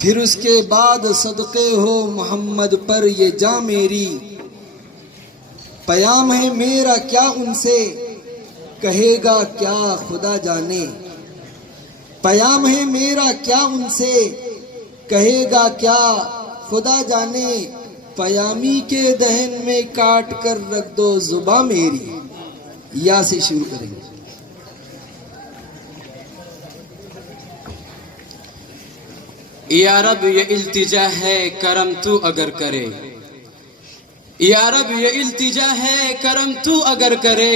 پھر اس کے بعد صدقے ہو محمد پر یہ جاں میری، پیام ہے میرا کیا ان سے کہے گا کیا خدا جانے، پیام ہے میرا کیا ان سے کہے گا کیا خدا جانے، پیامی کے دہن میں کاٹ کر رکھ دو زباں میری۔ یا سے شروع کریں گے۔ یا رب یہ التجا ہے کرم تو اگر کرے، یا رب یہ التجا ہے کرم تو اگر کرے،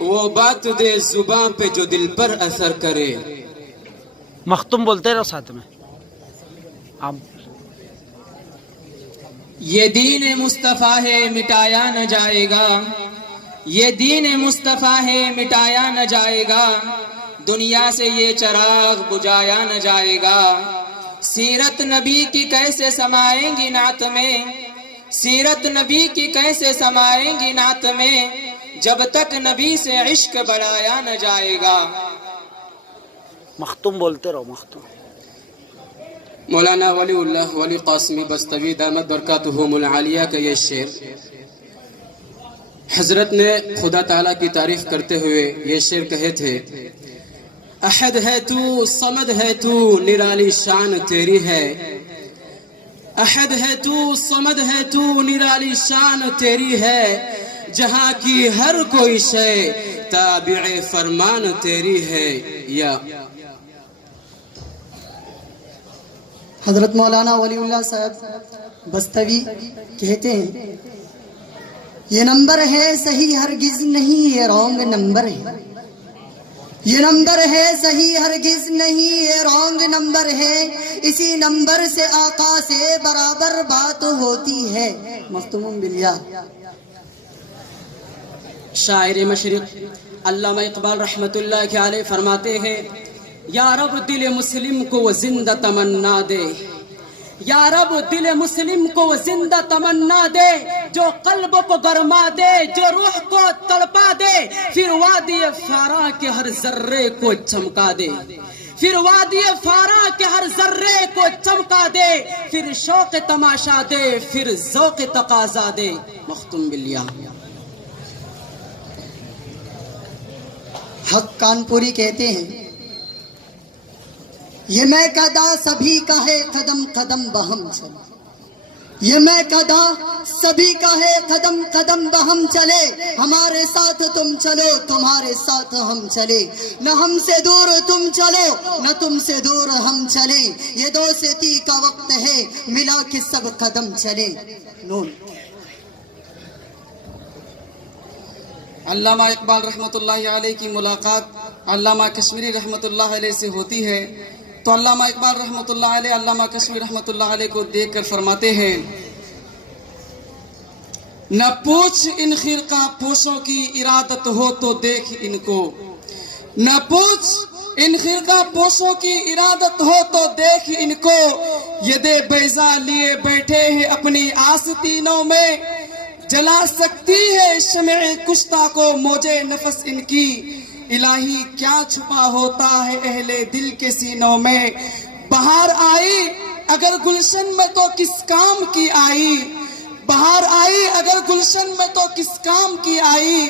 وہ بات دے زباں پہ جو دل پر اثر کرے۔ مختوم بولتے رہو ساتھ میں آپ۔ یہ دین مصطفیٰ ہے مٹایا نہ جائے گا، یہ دین مصطفیٰ ہے مٹایا نہ جائے گا، دنیا سے یہ چراغ بجھایا نہ جائے گا۔ سیرت نبی کی کیسے سمائیں گی نعت میں، سیرت نبی کی کیسے سمائیں گی نعت میں، جب تک نبی سے عشق بڑھایا نہ جائے گا۔ مختوم بولتے رہو مختوم۔ مولانا ولی اللہ ولی قاسمی بستوی دامت برکاتہم العالیہ کا یہ شعر حضرت نے خدا تعالیٰ کی تعریف کرتے ہوئے یہ شعر کہے تھے، احد ہے تو صمد ہے تو نرالی شان تیری ہے، احد ہے تو صمد ہے تو نرالی شان تیری ہے، جہاں کی ہر کوئی شے تابع فرمان تیری ہے۔ یا حضرت مولانا ولی اللہ صاحب بستوی کہتے ہیں، یہ نمبر ہے صحیح ہرگز نہیں یہ رونگ نمبر ہے، یہ نمبر ہے صحیح ہرگز نہیں یہ رونگ نمبر ہے، اسی نمبر سے آقا سے برابر بات ہوتی ہے۔ مختوم بالیا۔ شاعر مشرق علامہ اقبال رحمۃ اللہ علیہ فرماتے ہیں، یا رب دل مسلم کو وہ زندہ تمنا دے، یا رب دل مسلم کو وہ زندہ تمنا دے، جو قلب کو گرما دے، جو روح کو تڑپا دے، پھر وادی فارا کے ہر ذرے کو چمکا دے، پھر وادی فارا کے ہر ذرے کو چمکا دے، پھر شوق تماشا دے، پھر ذوق تقاضا دے۔ مختوم بالیا۔ حق کانپوری کہتے ہیں، یہ میں کدا سبھی کا ہے قدم قدم بہم چلے، یہ میں کدا سبھی کا ہے قدم قدم بہم چلے، ہمارے ساتھ تم چلو تمہارے ساتھ ہم چلے، نہ ہم سے دور تم چلو نہ تم سے دور ہم چلے، یہ دوستی کا وقت ہے ملا کے سب قدم چلے۔ نون۔ علامہ اقبال رحمۃ اللہ علیہ کی ملاقات علامہ کشمیری رحمۃ اللہ علیہ سے ہوتی ہے تو علامہ اقبال رحمۃ اللہ علیہ علامہ کشمیری رحمۃ اللہ علیہ کو دیکھ کر فرماتے ہیں، نہ پوچھ ان خرقہ پوشوں کی ارادت ہو تو دیکھ ان کو، نہ پوچھ ان خرقہ پوشوں کی ارادت ہو تو دیکھ ان کو، ید بیضا لیے بیٹھے ہیں اپنی آستینوں میں، جلا سکتی ہے شمع کشتہ کو موجے نفس ان کی، الہی کیا چھپا ہوتا ہے اہل دل کے سینوں میں، بہار آئی اگر گلشن میں تو کس کام کی آئی، بہار آئی اگر گلشن میں تو کس کام کی آئی،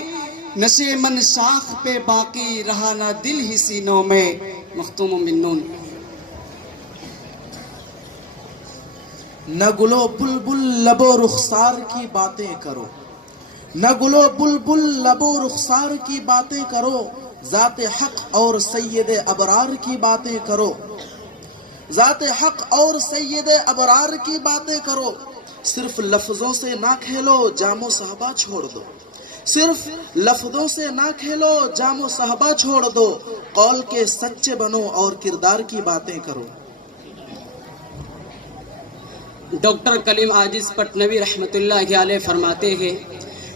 نشے من شاخ پہ باقی رہا نہ دل ہی سینوں میں۔ مختوم بالنون۔ نہ گلو بلبل لب و رخسار کی باتیں کرو، نہ گلو بلبل لب و رخسار کی باتیں کرو، ذات حق اور سید ابرار کی باتیں کرو، ذات حق اور سید ابرار کی باتیں کرو، صرف لفظوں سے نہ کھیلو جام و صحبہ چھوڑ دو، صرف لفظوں سے نہ کھیلو جام و صحبہ چھوڑ دو، قول کے سچے بنو اور کردار کی باتیں کرو۔ ڈاکٹر کلیم عاجز پٹنوی رحمۃ اللہ علیہ فرماتے ہیں،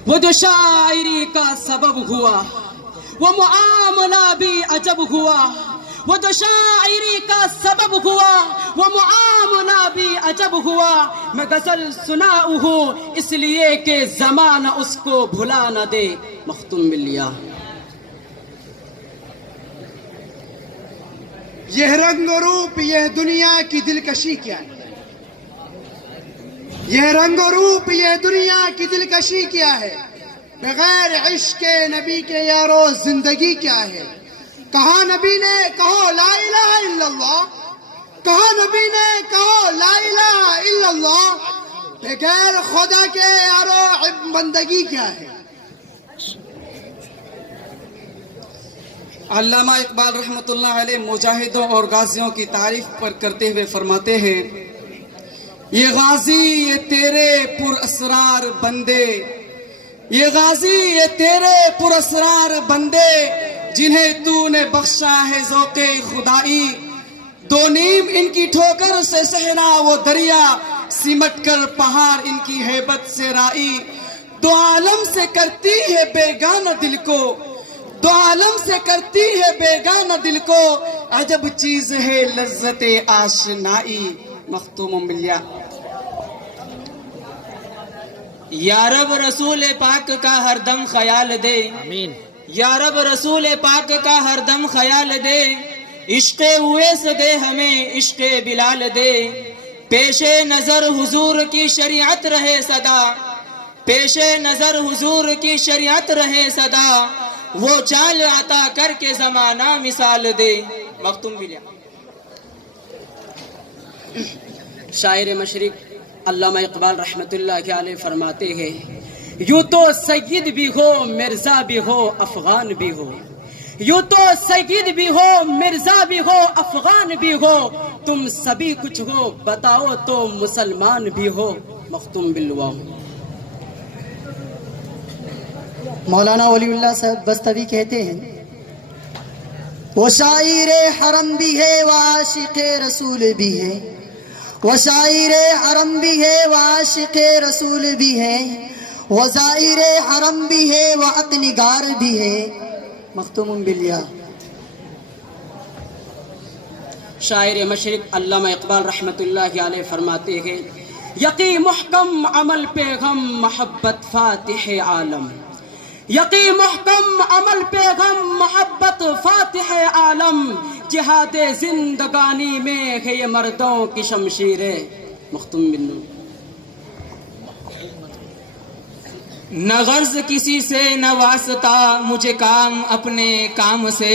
وہ جو شاعری کا سبب ہوا وہ معاملہ بھی عجب ہوا، وہ جو شاعری کا سبب ہوا وہ معاملہ بھی عجب ہوا، میں غزل سناؤں ہوں اس لیے کہ زمانہ اس کو بھلا نہ دے۔ مختوم بالیا۔ یہ رنگ و روپ یہ دنیا کی دلکشی کیا ہے؟ یہ رنگ و روپ یہ دنیا کی دلکشی کیا ہے؟ بغیر عشق نبی کے یارو زندگی کیا ہے؟ کہا نبی نے کہو لا الہ الا اللہ، کہا نبی نے کہو لا الہ الا اللہ، بغیر خدا کے یارو بندگی کیا ہے؟ علامہ اقبال رحمۃ اللہ علیہ مجاہدوں اور غازیوں کی تعریف پر کرتے ہوئے فرماتے ہیں، یہ غازی یہ تیرے پر اسرار بندے، یہ غازی یہ تیرے پر اسرار بندے، جنہیں تو نے بخشا ہے ذوق خدائی، دو نیم ان کی ٹھوکر سے صحرا وہ دریا، سمٹ کر پہاڑ ان کی ہیبت سے رائی، دو عالم سے کرتی ہے بیگانہ دل کو، دو عالم سے کرتی ہے بیگانہ دل کو، عجب چیز ہے لذت آشنائی۔ مختوم بالیا۔ یا رب رسول پاک کا ہر دم خیال دے، آمین۔ یا رب رسول پاک کا ہر دم خیال دے، عشق اویس دے ہمیں عشق بلال دے، پیش نظر حضور کی شریعت رہے صدا، پیش نظر حضور کی شریعت رہے صدا، وہ چال عطا کر کے زمانہ مثال دے۔ مختوم بلیا۔ شاعر مشرق علامہ اقبال رحمۃ اللہ علیہ فرماتے ہیں، یوں تو سید بھی ہو مرزا بھی ہو افغان بھی ہو، یوں تو سید بھی ہو مرزا بھی ہو افغان بھی ہو، تم سبھی کچھ ہو بتاؤ تو مسلمان بھی ہو۔ مختوم بالواو۔ مولانا ولی اللہ صاحب بستوی کہتے ہیں، وہ شاعر حرم بھی ہے وہ عاشق رسول بھی ہے، وہ شاعر حرم بھی ہے وہ عاشق رسول بھی ہے، وہ زائر حرم بھی ہے وہ حق نگار بھی ہے۔ مختوم بالیا۔ شاعر مشرق علامہ اقبال رحمۃ اللہ علیہ فرماتے ہیں، یقی محکم عمل پیغم محبت فاتح عالم، یقی محکم عمل پیغم محبت فاتح عالم، جہاد زندگانی میں ہے یہ مردوں کی شمشیریں۔ مختوم بنو۔ نہ غرض کسی سے نہ واسطہ مجھے کام اپنے کام سے،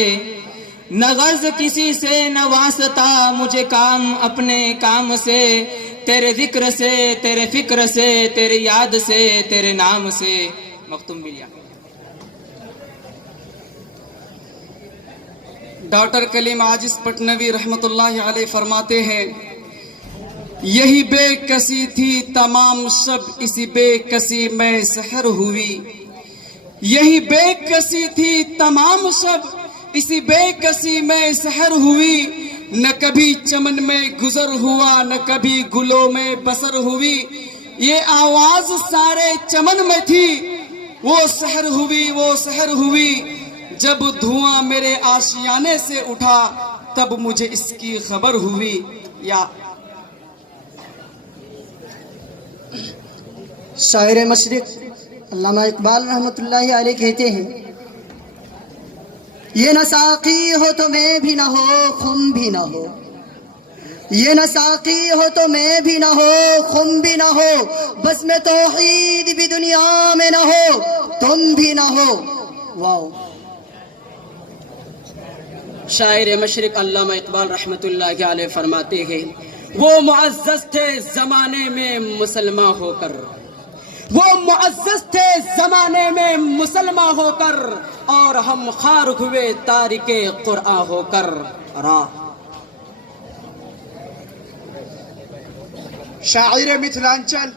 نہ غرض کسی سے نہ واسطہ مجھے کام اپنے کام سے، تیرے ذکر سے تیرے فکر سے تیرے یاد سے تیرے نام سے۔ مختوم بلیا۔ ڈاکٹر کلیم عاجز پٹنوی رحمۃ اللہ علیہ فرماتے ہیں، یہی بے کسی تھی تمام شب اسی بے کسی میں سحر ہوئی، یہی بے کسی تھی تمام شب اسی بے کسی میں سحر ہوئی، نہ کبھی چمن میں گزر ہوا نہ کبھی گلوں میں بسر ہوئی، یہ آواز سارے چمن میں تھی، وہ سحر ہوئی وہ سحر ہوئی، جب دھواں میرے آشیانے سے اٹھا تب مجھے اس کی خبر ہوئی۔ یا شاعر مشرق علامہ اقبال رحمۃ اللہ علیہ کہتے ہیں، یہ نہ ساقی ہو تو میں بھی نہ ہو خم بھی نہ ہو، یہ نہ ساقی ہو تو میں بھی نہ ہو خم بھی نہ ہو، بس میں توحید بھی دنیا میں نہ ہو تم بھی نہ ہو۔ واو۔ شاعر مشرق علامہ اقبال رحمۃ اللہ علیہ فرماتے ہیں، وہ معزز تھے زمانے میں مسلمان ہو کر، وہ معزز تھے زمانے میں مسلمان ہو کر، اور ہم خار ہوئے تارک قرآن ہو کر۔ شاعر متھلانچل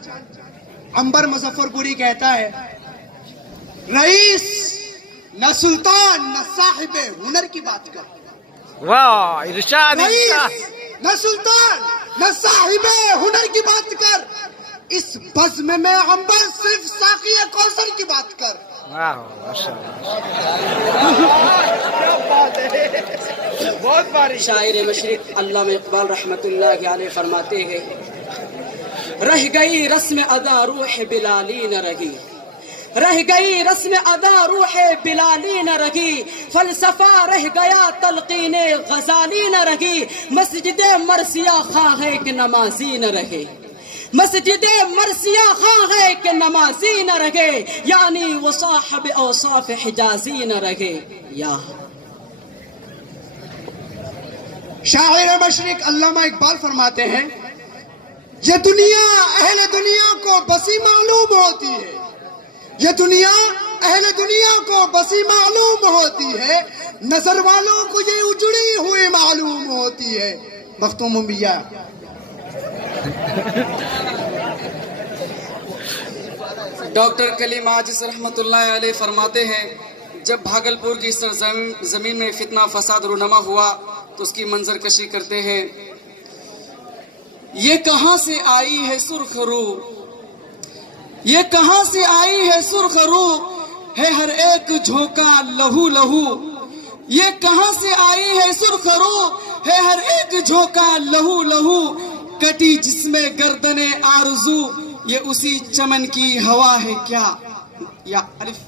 عنبر مظفر پوری کہتا ہے، رئیس نہ سلطان نہ صاحب ہنر کی بات کر، واہ ارشاد رئیس نہ سلطان نہ صاحب ہنر کی بات کر، اس بزم میں عنبر صرف ساقی کوثر کی بات کر۔ واہ ماشاء اللہ۔ شاعر مشرق علامہ اقبال رحمۃ اللہ علیہ فرماتے ہیں، رہ گئی رسم ادا روح بلالی نہ رہی، رہ گئی رسم ادا روح بلالی نہ رہی، فلسفہ رہ گیا تلقین غزالی نہ رہی، مسجد مرثیہ خواہ ہے کہ نمازی نہ رہے، مسجد مرثیہ خواہ ہے کہ نمازی نہ رہے، یعنی وہ صاحب اوصاف حجازی نہ رہے. یا شاعر مشرق علامہ اقبال فرماتے ہیں یہ دنیا اہل دنیا کو بسی معلوم ہوتی ہے، یہ دنیا اہل دنیا کو بسی معلوم ہوتی ہے، نظر والوں کو یہ اجڑی ہوئی معلوم ہوتی ہے. مختوم انبیاء. ڈاکٹر کلیم عاجز رحمۃ اللہ علیہ فرماتے ہیں جب بھاگلپور کی زمین میں فتنہ فساد رونما ہوا تو اس کی منظر کشی کرتے ہیں. یہ کہاں سے آئی ہے سرخ رو، یہ کہاں سے آئی ہے سرخ رو، ہے ہر ایک جھونکا لہو لہو. یہ کہاں سے آئی ہے سرخ رو، ہے ہر ایک جھونکا لہو لہو. کٹی جس میں گردن آرزو، یہ اسی چمن کی ہوا ہے کیا. یا الف.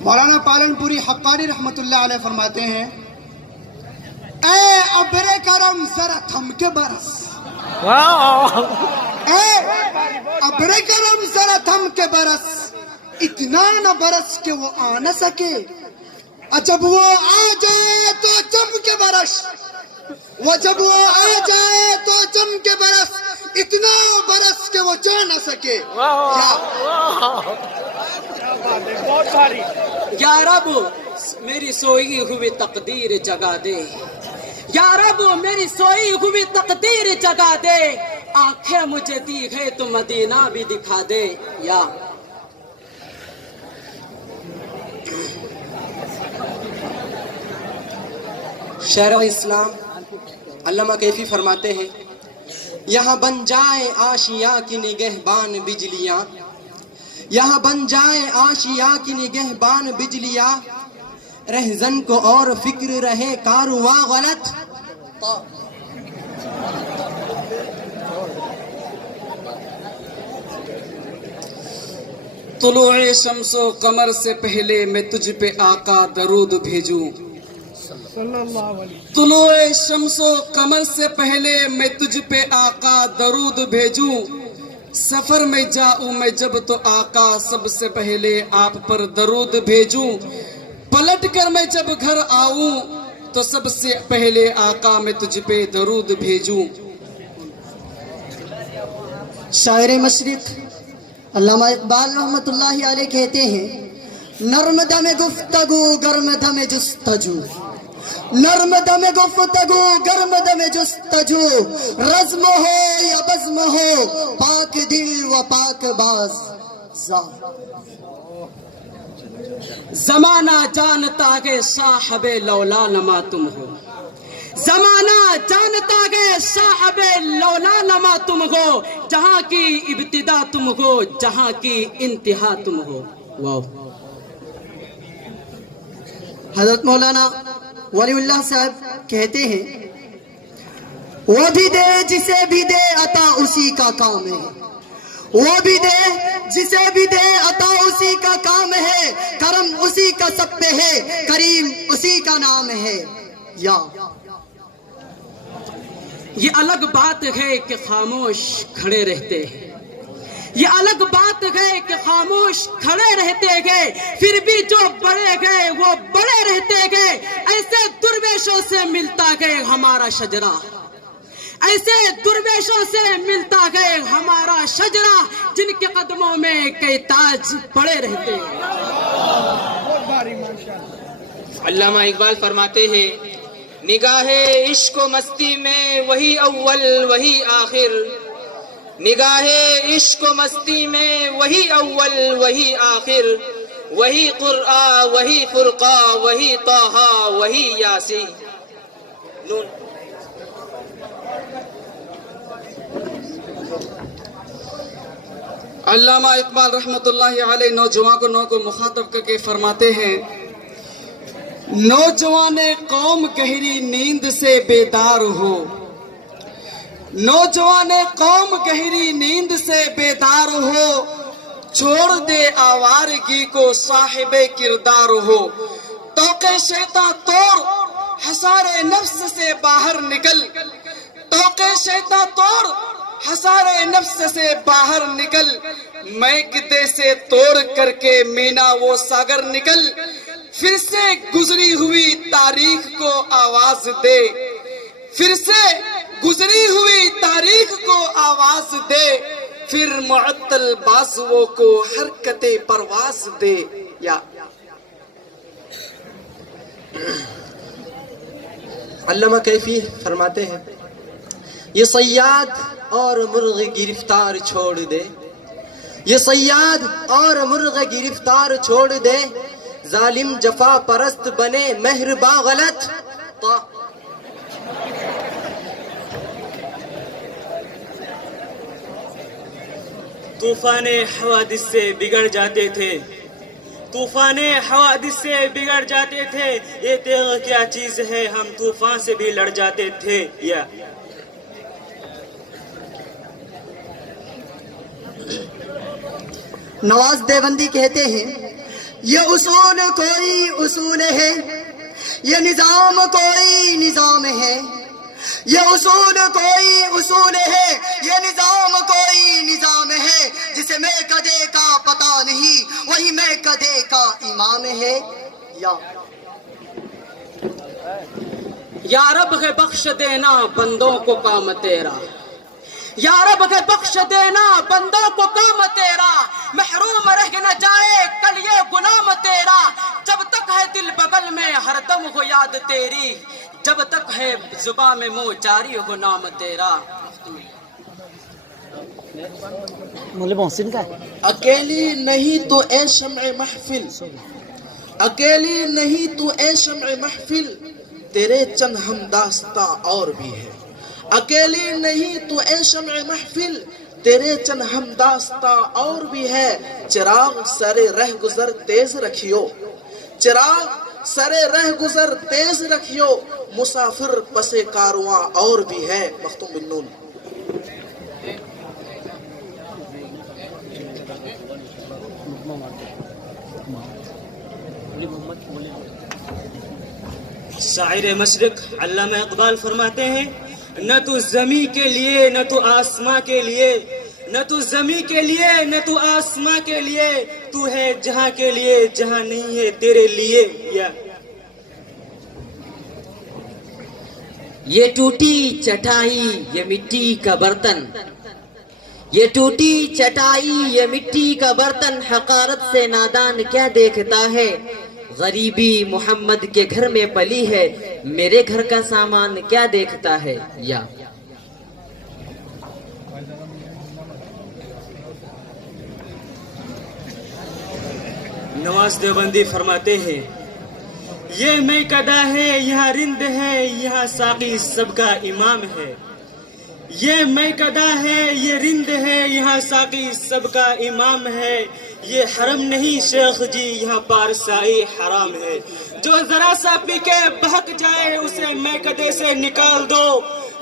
مولانا پالن پوری حقانی رحمت اللہ علیہ فرماتے ہیں اے ابر کرم ذرا تھم کے برس، اے ابر کرم ذرا تھم کے برس، اتنا نہ برس کہ وہ آ نہ سکے، جب وہ آ جائے تو جم کے برس، وہ جب وہ آ جائے تو جم کے برس، اتنا برس کہ وہ جا نہ سکے. یا رب میری سوئی ہوئی تقدیر جگا دے، یا رب میری سوئی ہوئی تقدیر جگا دے، آنکھیں مجھے دی ہے تو مدینہ بھی دکھا دے. یا شارع اسلام علامہ کیفی فرماتے ہیں یہاں بن جائے آشیاں کی نگہبان بجلیاں، یہاں بن جائے آشیاں کی نگہبان بجلیاں، رہزن کو اور فکر رہے کارواں غلط. طلوع شمس و قمر سے پہلے میں تجھ پہ آقا درود بھیجوں، طلوع شمس و قمر سے پہلے میں تجھ پہ آقا درود بھیجوں، سفر میں جاؤں میں جب تو آقا سب سے پہلے آپ پر درود بھیجوں، پلٹ کر میں جب گھر آؤں تو سب سے پہلے آقا میں تجھ پہ درود بھیجوں. شاعر مشرق علامہ اقبال رحمت اللہ علیہ کہتے ہیں نرم دم گفتگو گرم دم جستجو، نرم دم گفتگو گرم دم جستجو، رزم ہو یا بزم ہو پاک دل و پاک باز. زمانہ جانتا کہ صاحب لولا نما تم ہو، زمانہ جانتا کہ صاحب لولا نما تم ہو، جہاں کی ابتدا تم ہو جہاں کی انتہا تم ہو. واو. حضرت مولانا ولی اللہ صاحب کہتے ہیں وہ بھی دے جسے بھی دے عطا اسی کا کام ہے، وہ بھی دے جسے بھی دے عطا اسی کا کام ہے، کرم اسی کا سب پہ ہے، کریم اسی کا نام ہے. یا یہ الگ بات ہے کہ خاموش کھڑے رہتے ہیں، یہ الگ بات ہے کہ خاموش کھڑے رہتے گئے، پھر بھی جو بڑے گئے وہ بڑے رہتے گئے. ایسے درویشوں سے ملتا گئے ہمارا شجرہ، ایسے درویشوں سے ملتا گئے ہمارا شجرہ، جن کے قدموں میں کئی تاج پڑے رہتے ہیں. علامہ اقبال فرماتے ہیں نگاہ عشق و مستی میں وہی اول وہی آخر، نگاہ عشق و مستی میں وہی اول وہی آخر، وہی قرآ وہی فرقہ وہی طٰہٰ وہی یاسین. علامہ اقبال رحمت اللہ علیہ نوجوانوں کو مخاطب کر کے فرماتے ہیں نوجوان قوم گہری نیند سے بیدار ہو، نوجوان قوم گہری نیند سے بیدار ہو، چھوڑ دے آوارگی کو صاحب کردار ہو، توقع شیطاں توڑ حصار نفس سے باہر نکل، توقع شیطاں توڑ حصار نفس سے باہر نکل، میکدے سے توڑ کر کے مینا وہ ساگر نکل، پھر سے گزری ہوئی تاریخ کو آواز دے، پھر سے گزری ہوئی تاریخ کو آواز دے، پھر معطل بازوؤں کو حرکت پرواز دے۔ یا علامہ کیفی فرماتے ہیں یہ صیاد اور مرغ گرفتار چھوڑ دے، یہ صیاد اور مرغ گرفتار چھوڑ دے، ظالم جفا پرست بنے مہرباں غلط۔ طوفان حوادث سے بگڑ جاتے تھے، طوفان حوادث سے بگڑ جاتے تھے، یہ تیغ کیا چیز ہے ہم طوفان سے بھی لڑ جاتے تھے۔ یا نواز دیوبندی کہتے ہیں یہ اصول کوئی اصول ہے، یہ نظام کوئی نظام ہے، یہ اصول کوئی اصول ہے، یہ نظام کوئی نظام ہے، جسے میں کدے کا پتہ نہیں وہی میں کدے کا امام ہے۔ یا رب ہے بخش دینا بندوں کو کام تیرا، یا رب ہے بخش دینا بندوں کو کام تیرا، محروم رہ نہ جائے کل یہ غلام تیرا، جب تک ہے دل بغل میں ہر دم ہو یاد تیری، جب تک ہے زباں میں منہ جاری ہو نام تیرا۔ مولوی محسن کا اکیلی نہیں تو اے شمع محفل، اکیلی نہیں تو اے شمع محفل، تیرے چند ہم داستاں اور بھی ہے، اکیلی نہیں تو اے شمع محفل، تیرے چند ہم داستاں اور بھی ہے، چراغ سرے رہ گزر تیز رکھیو، چراغ سرے رہ گزر تیز رکھیو، مسافر پس کارواں اور بھی ہے۔ مختوم بالنون۔ شاعر مشرق علامہ اقبال فرماتے ہیں نہ تو زمیں کے لیے نہ تو آسماں کے لیے، نہ تو زمیں کے لیے نہ تو آسماں کے لیے، تو ہے جہاں کے لیے جہاں نہیں ہے تیرے لیے۔ یا یہ ٹوٹی چٹائی یہ مٹی کا برتن، یہ ٹوٹی چٹائی یہ مٹی کا برتن، حقارت سے نادان کیا دیکھتا ہے، غریبی محمد کے گھر میں پلی ہے، میرے گھر کا سامان کیا دیکھتا ہے۔ یا نواز دیوبندی فرماتے ہیں یہ میں کدا ہے یہاں رند ہے، یہاں ساقی سب کا امام ہے، یہ میں کدا ہے یہ رند ہے، یہاں ساقی سب کا امام ہے، یہ حرم نہیں شیخ جی یہاں پارسائی حرام ہے، جو ذرا سا پی کے بہک جائے اسے میں کدے سے نکال دو،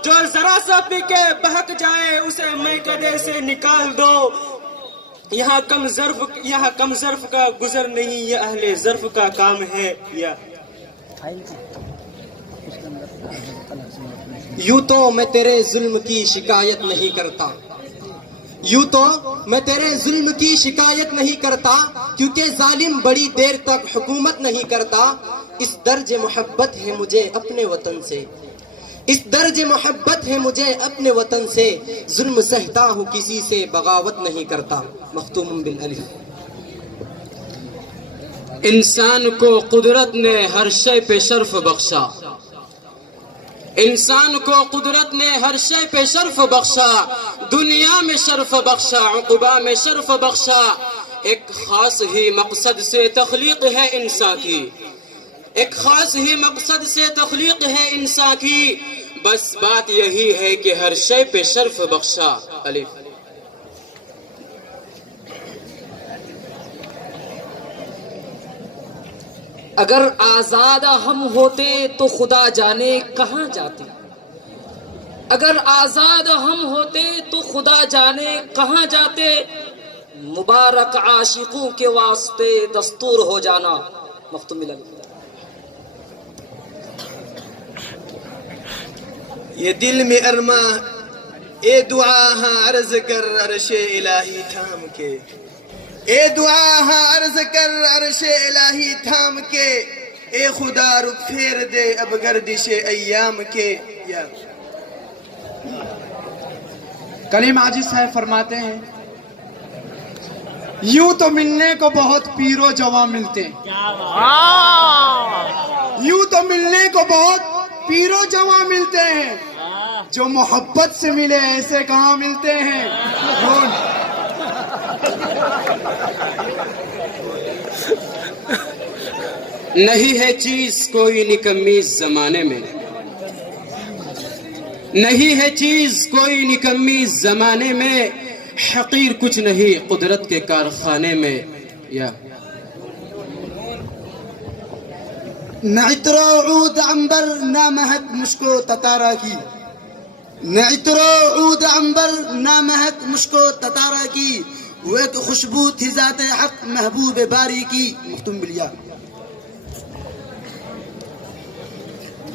جو ذرا سا پی کے بہک جائے اسے میں کدے سے نکال دو، یہاں کم ظرف کا گزر نہیں، یہ اہل ظرف کا کام ہے۔ یا یوں تو میں تیرے ظلم کی شکایت نہیں کرتا، یوں تو میں تیرے ظلم کی شکایت نہیں کرتا، کیونکہ ظالم بڑی دیر تک حکومت نہیں کرتا، اس درج محبت ہے مجھے اپنے وطن سے، اس درج محبت ہے مجھے اپنے وطن سے، ظلم سہتا ہوں کسی سے بغاوت نہیں کرتا۔ مختوم بالالف۔ انسان کو قدرت نے ہر شے پہ شرف بخشا، انسان کو قدرت نے ہر شے پہ شرف بخشا، دنیا میں شرف بخشا عقبہ میں شرف بخشا، ایک خاص ہی مقصد سے تخلیق ہے انسان کی، ایک خاص ہی مقصد سے تخلیق ہے انسان کی، بس بات یہی ہے کہ ہر شے پہ شرف بخشا۔ الف۔ اگر آزاد ہم ہوتے تو خدا جانے کہاں جاتے، اگر آزاد ہم ہوتے تو خدا جانے کہاں جاتے، مبارک عاشقوں کے واسطے دستور ہو جانا۔ مختوم بلال۔ یہ دل میں ارماں اے دعا ہاں عرض کر عرش الہی تھام کے، اے دعا ہاں عرض کر عرش الہی تھام کے، اے خدا رخ پھیر دے اب گردش ایام کے۔ یا کلیم عاجز صاحب فرماتے ہیں یوں تو ملنے کو بہت پیر و جواں ملتے ہیں، یوں تو ملنے کو بہت پیر و جواں ملتے ہیں، جو محبت سے ملے ایسے کہاں ملتے ہیں۔ نہیں ہے چیز کوئی نکمی اس زمانے میں، نہیں ہے چیز کوئی نکمی اس زمانے میں، حقیر کچھ نہیں قدرت کے کارخانے میں۔ یا نہ عطر و عود عنبر نہ مہک مشک و تتارا کی، نہ عطر و عود عنبر نہ مہک مشک و تتارا کی، وہ ایک خوشبو تھی ذات حق محبوب باری کی۔ مختوم بلیا۔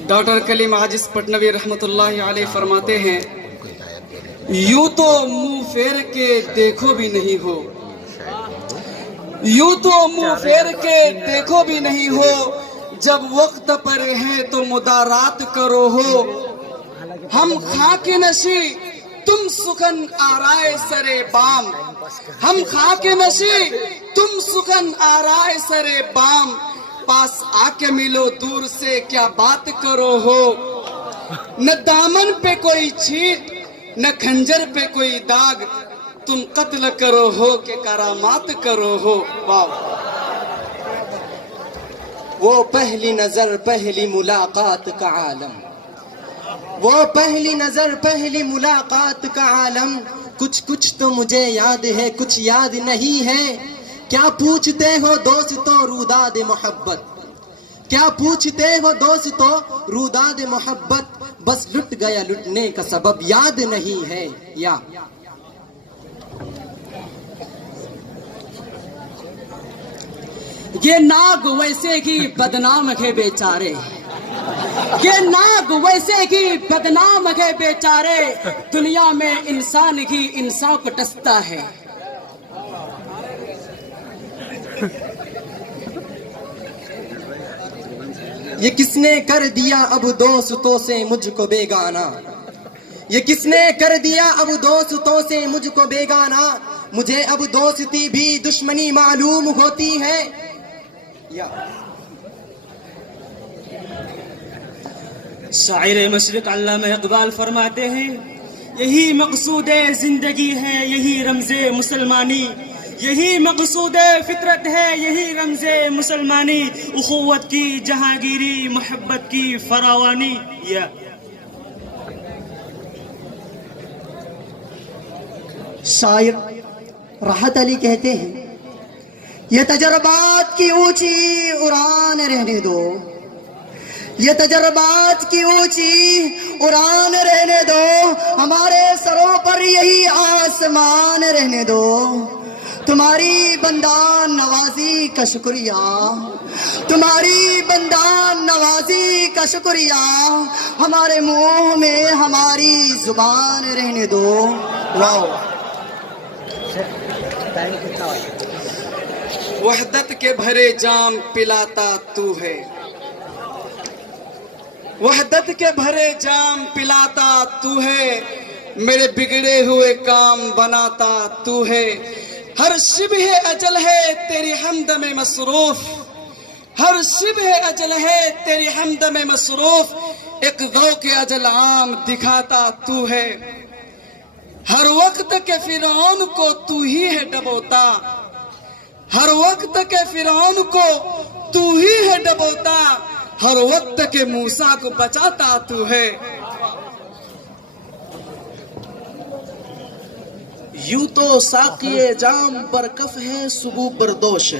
ڈاکٹر کلیم عاجز پٹنوی رحمۃ اللہ علیہ فرماتے ہیں یوں تو منہ پھیر کے دیکھو بھی نہیں ہو، یوں تو منہ پھیر کے دیکھو بھی نہیں ہو، جب وقت پر ہے تو مدارات کرو ہو، ہم خاک نشی تم سخن آرائے سرے بام، ہم خاک نشی تم سخن آرائے سرے بام، پاس آ کے ملو دور سے کیا بات کرو ہو، نہ دامن پہ کوئی چھیٹ نہ کھنجر پہ کوئی داغ، تم قتل کرو ہو کہ کرامات کرو ہو۔ واو۔ وہ پہلی نظر پہلی ملاقات کا عالم، وہ پہلی نظر پہلی ملاقات کا عالم، کچھ کچھ تو مجھے یاد ہے کچھ یاد نہیں ہے، کیا پوچھتے ہو دوستو روداد محبت، کیا پوچھتے ہو دوستو روداد محبت، بس لٹ گیا لٹنے کا سبب یاد نہیں ہے۔ یا یہ ناگ ویسے کی بدنام ہے بیچارے، یہ ناگ ویسے کی بدنام ہے بیچارے، دنیا میں انسان ہی انسان کو ڈستا ہے۔ یہ کس نے کر دیا اب دوستوں سے مجھ کو بیگانہ، یہ کس نے کر دیا اب دوستوں سے مجھ کو بیگانہ، مجھے اب دوستی بھی دشمنی معلوم ہوتی ہے۔ شاعر مشرق علامہ اقبال فرماتے ہیں یہی مقصود زندگی ہے، یہی رمز مسلمانی، یہی مقصود فطرت ہے، یہی رمز مسلمانی، اخوت کی جہانگیری محبت کی فراوانی۔ یا شاعر راحت علی کہتے ہیں یہ تجربات کی اونچی اڑان رہنے دو، یہ تجربات کی اونچی اڑان رہنے دو، ہمارے سروں پر یہی آسمان رہنے دو، تمہاری بندان نوازی کا شکریہ، تمہاری بندان نوازی کا شکریہ، ہمارے منہ میں ہماری زبان رہنے دو۔ واو۔ وحدت کے بھرے جام پلاتا تو ہے، وحدت کے بھرے جام پلاتا تو ہے، میرے بگڑے ہوئے کام بناتا تو ہے، ہر شبہ اجل ہے تیری حمد میں مصروف، ہر شبہ اجل ہے تیری حمد میں مصروف، ایک ذوق اجل عام دکھاتا تو ہے، ہر وقت کے فرعون کو تو ہی ہے ڈبوتا، ہر وقت کے فرعون کو تو ہی ہے ڈبوتا، ہر وقت کے موسیٰ کو بچاتا تو ہے۔ یوں تو ساقی جام پر کف ہے صبح بردوش ہے،